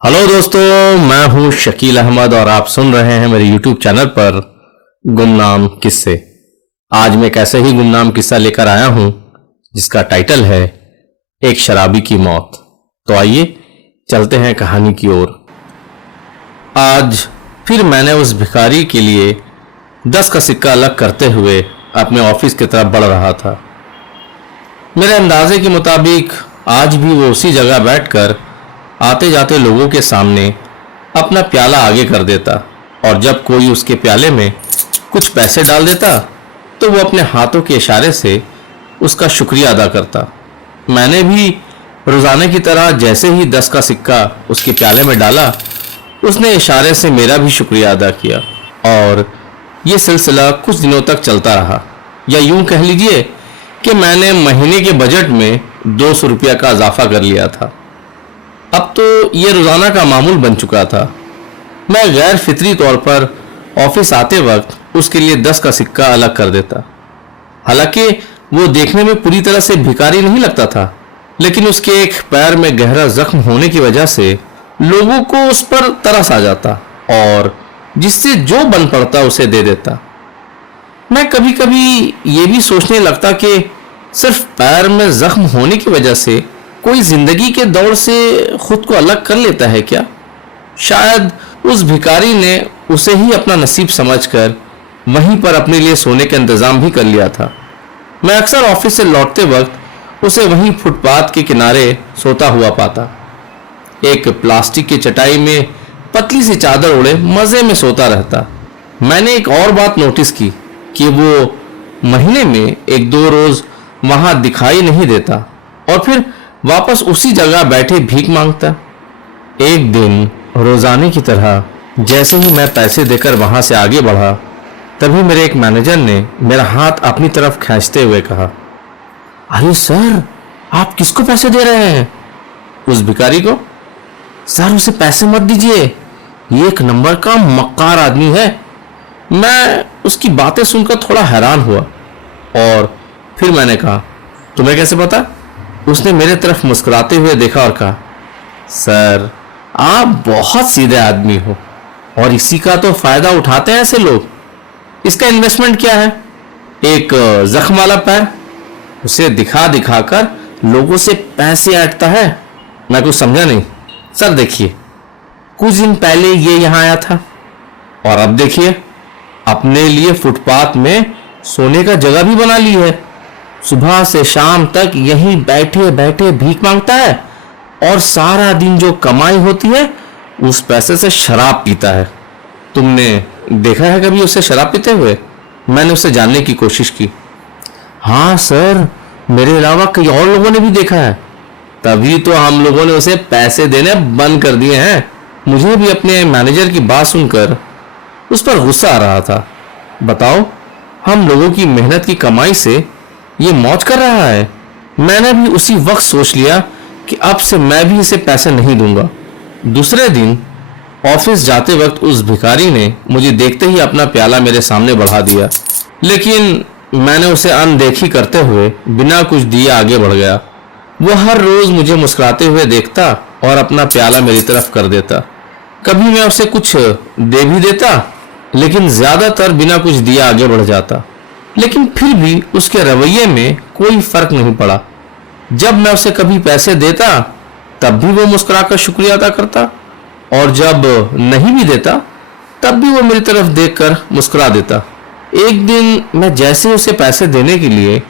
Hello दोस्तों, मैं हूं शकील अहमद और आप सुन रहे हैं मेरे YouTube चैनल पर गुमनाम किस्से। आज मैं एक ऐसे ही गुमनाम किस्सा लेकर आया हूं जिसका टाइटल है एक शराबी की मौत। तो आइए चलते हैं कहानी की ओर। आज फिर मैंने उस भिखारी के लिए 10 का सिक्का अलग करते हुए अपने ऑफिस की तरफ बढ़ रहा था। मेरे अंदाजे के मुताबिक आज भी वो उसी जगह बैठकर आते जाते लोगों के सामने अपना प्याला आगे कर देता और जब कोई उसके प्याले में कुछ पैसे डाल देता तो वो अपने हाथों के इशारे से उसका शुक्रिया अदा करता। मैंने भी रोजाने की तरह जैसे ही 10 का सिक्का उसके प्याले में डाला, उसने इशारे से मेरा भी शुक्रिया अदा किया और ये सिलसिला कुछ दिनों तक चलता रहा। या यूं कह लीजिए कि मैंने महीने के बजट में 200 रुपया का इजाफा कर लिया था। अब तो ये रोजाना का मामूल बन चुका था। मैं गैर फितरी तौर पर ऑफिस आते वक्त उसके लिए 10 का सिक्का अलग कर देता। हालांकि वो देखने में पूरी तरह से भिखारी नहीं लगता था, लेकिन उसके एक पैर में गहरा जख्म होने की वजह से लोगों को उस पर तरस आ जाता और जिससे जो बन पड़ता उसे दे देता। मैं कभी कभी ये भी सोचने लगता कि सिर्फ पैर में जख्म होने की वजह से कोई जिंदगी के दौर से खुद को अलग कर लेता है क्या? शायद उस भिखारी ने उसे ही अपना नसीब समझकर वहीं पर अपने लिए सोने का इंतजाम भी कर लिया था। मैं अक्सर ऑफिस से लौटते वक्त उसे वहीं फुटपाथ के किनारे सोता हुआ पाता। एक प्लास्टिक की चटाई में पतली सी चादर ओढ़े मजे में सोता रहता। मैंने एक और बात नोटिस की कि वो महीने में 1-2 रोज वहां दिखाई नहीं देता और फिर वापस उसी जगह बैठे भीख मांगता। एक दिन रोजाने की तरह जैसे ही मैं पैसे देकर वहां से आगे बढ़ा, तभी मेरे एक मैनेजर ने मेरा हाथ अपनी तरफ खींचते हुए कहा, अरे सर, आप किसको पैसे दे रहे हैं? उस भिखारी को। सर, उसे पैसे मत दीजिए, ये एक नंबर का मक्कार आदमी है। मैं उसकी बातें सुनकर थोड़ा हैरान हुआ और फिर मैंने कहा, तुम्हें कैसे पता? उसने मेरे तरफ मुस्कुराते हुए देखा और कहा, सर, आप बहुत सीधे आदमी हो और इसी का तो फायदा उठाते हैं ऐसे लोग। इसका इन्वेस्टमेंट क्या है? एक जख्म वाला पैर, उसे दिखा दिखाकर लोगों से पैसे ऐंठता है। मैं कुछ समझा नहीं। सर देखिए, कुछ दिन पहले ये यहाँ आया था और अब देखिए अपने लिए फुटपाथ में सोने का जगह भी बना ली है। सुबह से शाम तक यहीं बैठे बैठे भीख मांगता है और सारा दिन जो कमाई होती है उस पैसे से शराब पीता है। तुमने देखा है कभी उसे शराब पीते हुए? मैंने उसे जानने की कोशिश की। हाँ सर, मेरे अलावा कई और लोगों ने भी देखा है, तभी तो हम लोगों ने उसे पैसे देने बंद कर दिए हैं। मुझे भी अपने मैनेजर की बात सुनकर उस पर गुस्सा आ रहा था। बताओ, हम लोगों की मेहनत की कमाई से ये मौज कर रहा है। मैंने भी उसी वक्त सोच लिया कि अब से मैं भी इसे पैसे नहीं दूंगा। दूसरे दिन ऑफिस जाते वक्त उस भिखारी ने मुझे देखते ही अपना प्याला मेरे सामने बढ़ा दिया, लेकिन मैंने उसे अनदेखी करते हुए बिना कुछ दिए आगे बढ़ गया। वो हर रोज मुझे मुस्कुराते हुए देखता और अपना प्याला मेरी तरफ कर देता। कभी मैं उसे कुछ दे भी देता, लेकिन ज्यादातर बिना कुछ दिए आगे बढ़ जाता। लेकिन फिर भी उसके रवैये में कोई फर्क नहीं पड़ा। जब मैं उसे कभी पैसे देता तब भी वो मुस्कुराकर शुक्रिया अदा करता और जब नहीं भी देता तब भी वो मेरी तरफ देखकर मुस्कुरा देता। एक दिन मैं जैसे उसे पैसे देने के लिए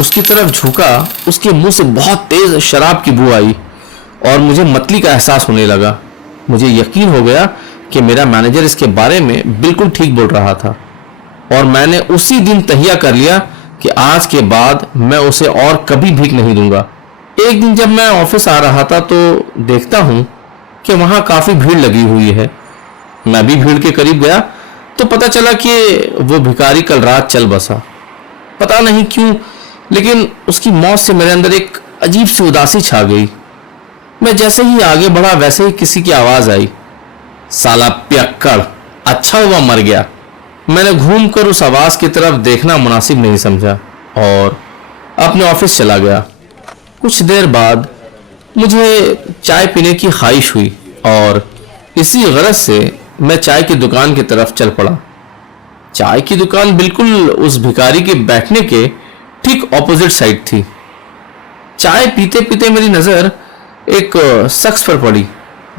उसकी तरफ झुका, उसके मुंह से बहुत तेज शराब की बू आई और मुझे मतली का एहसास होने लगा। मुझे यकीन हो गया कि मेरा मैनेजर इसके बारे में बिल्कुल ठीक बोल रहा था और मैंने उसी दिन तहिया कर लिया कि आज के बाद मैं उसे और कभी भीख नहीं दूंगा। एक दिन जब मैं ऑफिस आ रहा था तो देखता हूं कि वहां काफी भीड़ लगी हुई है। मैं भी भीड़ के करीब गया तो पता चला कि वो भिखारी कल रात चल बसा। पता नहीं क्यों, लेकिन उसकी मौत से मेरे अंदर एक अजीब सी उदासी छा गई। मैं जैसे ही आगे बढ़ा वैसे ही किसी की आवाज आई, साला पियक्कड़, अच्छा हुआ मर गया। मैंने घूमकर उस आवाज की तरफ देखना मुनासिब नहीं समझा और अपने ऑफिस चला गया। कुछ देर बाद मुझे चाय पीने की ख्वाहिश हुई और इसी गरज से मैं चाय की दुकान की तरफ चल पड़ा। चाय की दुकान बिल्कुल उस भिखारी के बैठने के ठीक ऑपोजिट साइड थी। चाय पीते पीते मेरी नजर एक शख्स पर पड़ी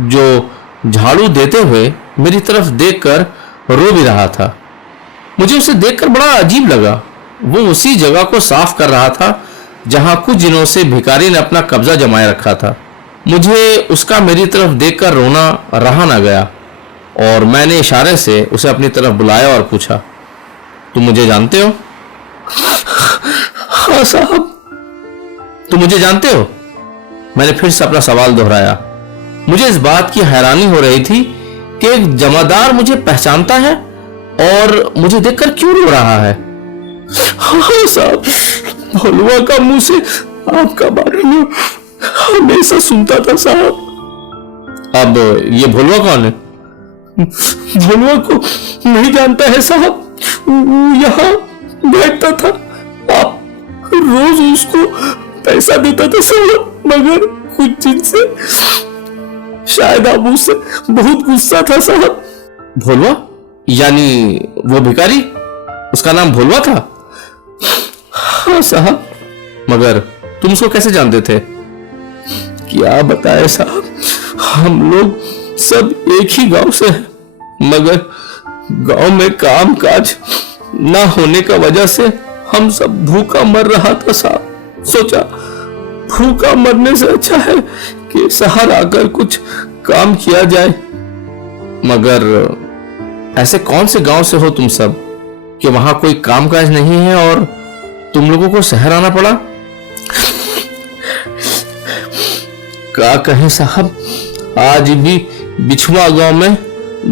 जो झाड़ू देते हुए मेरी तरफ देखकर रो भी रहा था। मुझे उसे देखकर बड़ा अजीब लगा। वो उसी जगह को साफ कर रहा था जहां कुछ दिनों से भिखारी ने अपना कब्जा जमाए रखा था। मुझे उसका मेरी तरफ देखकर रोना रहा ना गया और मैंने इशारे से उसे अपनी तरफ बुलाया और पूछा, तुम मुझे जानते हो? हाँ साहब। तुम मुझे जानते हो? मैंने फिर से अपना सवाल दोहराया। मुझे इस बात की हैरानी हो रही थी कि एक जमादार मुझे पहचानता है और मुझे देखकर क्यों रो रहा है। हाँ साहब, भोलवा का मुंह से आपका बारे में हमेशा सुनता था साहब। अब ये भोलवा कौन है? भोलवा को नहीं जानता है साहब, वो यहाँ बैठता था, आप रोज उसको पैसा देता था साहब, मगर कुछ दिन से शायद आप उससे बहुत गुस्सा था साहब। भोलवा यानी वो भिखारी, उसका नाम भोलवा था? हाँ साहब। मगर तुम उसको कैसे जानते थे? क्या बताए साहब, हम लोग सब एक ही गांव से हैं, मगर गांव में काम काज ना होने का वजह से हम सब भूखा मर रहा था साहब। सोचा भूखा मरने से अच्छा है कि शहर आकर कुछ काम किया जाए। मगर ऐसे कौन से गांव से हो तुम सब कि वहां कोई कामकाज नहीं है और तुम लोगों को शहर आना पड़ा? क्या कहें साहब, आज भी बिछुआ गांव में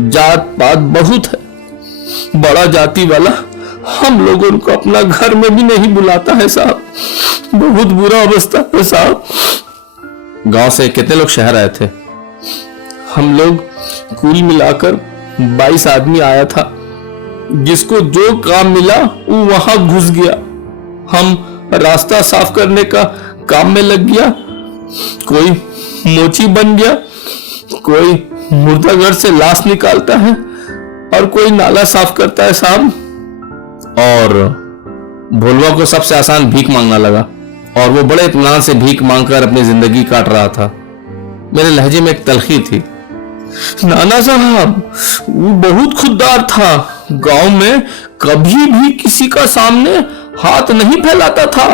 जात पात बहुत है। बड़ा जाति वाला हम लोगों को अपना घर में भी नहीं बुलाता है साहब। बहुत बुरा अवस्था है साहब। गांव से कितने लोग शहर आए थे? हम लोग कुल मिलाकर 22 आदमी आया था। जिसको जो काम मिला वो वहां घुस गया। हम रास्ता साफ करने का काम में लग गया, कोई मोची बन गया, कोई मुर्दा घर से लाश निकालता है और कोई नाला साफ करता है साहब। और भोलवा को सबसे आसान भीख मांगना लगा और वो बड़े इत्मीनान से भीख मांगकर अपनी जिंदगी काट रहा था। मेरे लहजे में एक तलखी थी। नाना साहब वो बहुत खुददार था, गांव में कभी भी किसी का सामने हाथ नहीं फैलाता था।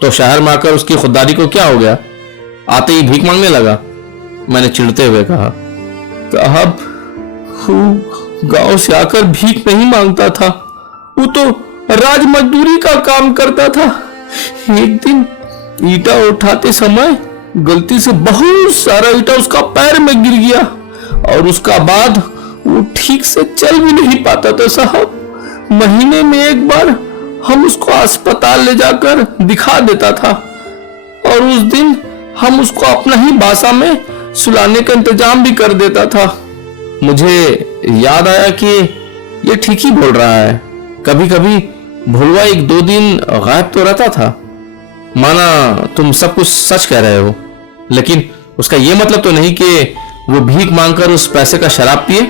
तो शहर में आकर उसकी खुददारी को क्या हो गया? आते ही भीख मांगने लगा। मैंने चिढ़ते हुए कहा, साहब वो गांव से आकर भीख नहीं मांगता था, वो तो राज मजदूरी का काम करता था। एक दिन ईटा उठाते समय गलती से बहुत सारा ईटा उसका पैर में गिर गया और उसका बाद वो ठीक से चल भी नहीं पाता था साहब। महीने में एक बार हम उसको अस्पताल ले जाकर दिखा देता था और उस दिन हम उसको अपना ही भाषा में सुलाने का इंतजाम भी कर देता था। मुझे याद आया कि ये ठीक ही बोल रहा है। कभी कभी भोलवा 1-2 दिन गायब तो रहता था। माना तुम सब कुछ सच कह रहे हो, लेकिन उसका ये मतलब तो नहीं कि वो भीख मांगकर उस पैसे का शराब पिए।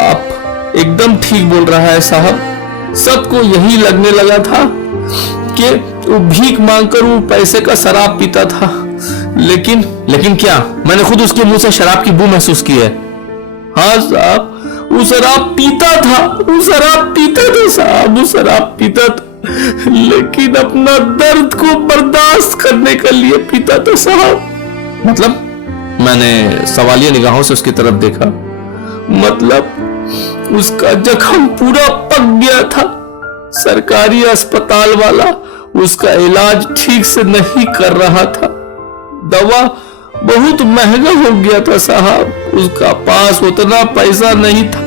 आप एकदम ठीक बोल रहा है साहब। सबको यही लगने लगा था कि वो भीख मांगकर वो पैसे का शराब पीता था, लेकिन क्या मैंने खुद उसके मुंह से शराब की बू महसूस की है। हाँ साहब वो शराब पीता था, वो शराब पीता था साहब, वो शराब पीता था, लेकिन अपना दर्द को बर्दाश्त करने के लिए पीता था साहब। मतलब? मैंने सवालिया निगाहों से उसकी तरफ देखा। मतलब उसका जख्म पूरा पक गया था। सरकारी अस्पताल वाला उसका इलाज ठीक से नहीं कर रहा था। दवा बहुत महंगा हो गया था साहब, उसका पास उतना पैसा नहीं था।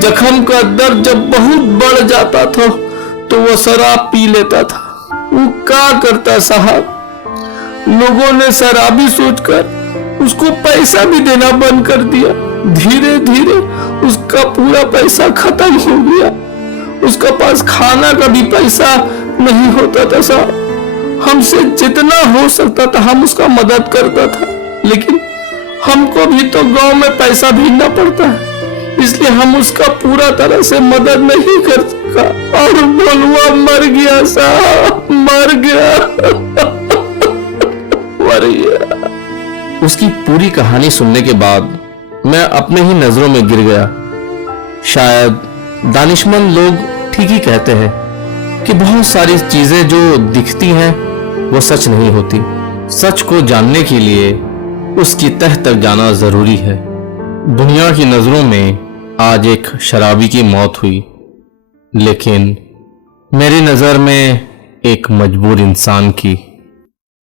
जख्म का दर्द जब बहुत बढ़ जाता था तो वो शराब पी लेता था। वो क्या करता साहब, लोगों ने शराबी सोचकर उसको पैसा भी देना बंद कर दिया। धीरे धीरे उसका पूरा पैसा खत्म हो गया। उसका पास खाना का भी पैसा नहीं होता था साहब। हमसे जितना हो सकता था हम उसका मदद करता था, लेकिन हमको भी तो गांव में पैसा भेजना पड़ता है, इसलिए हम उसका पूरा तरह से मदद नहीं कर सका और बोलुआ मर गया साहब, मर गया। मर गया। उसकी पूरी कहानी सुनने के बाद मैं अपने ही नजरों में गिर गया। शायद दानिशमंद लोग ठीक ही कहते हैं कि बहुत सारी चीजें जो दिखती हैं वो सच नहीं होती। सच को जानने के लिए उसकी तह तक जाना जरूरी है। दुनिया की नजरों में आज एक शराबी की मौत हुई, लेकिन मेरी नजर में एक मजबूर इंसान की।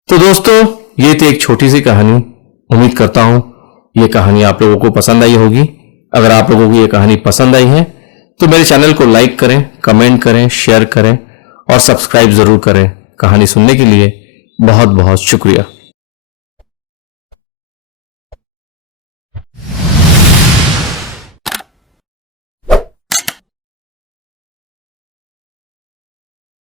तो दोस्तों, ये थी एक छोटी सी कहानी। उम्मीद करता हूं ये कहानी आप लोगों को पसंद आई होगी। अगर आप लोगों को ये कहानी पसंद आई है तो मेरे चैनल को लाइक करें, कमेंट करें, शेयर करें और सब्सक्राइब जरूर करें। कहानी सुनने के लिए बहुत बहुत शुक्रिया।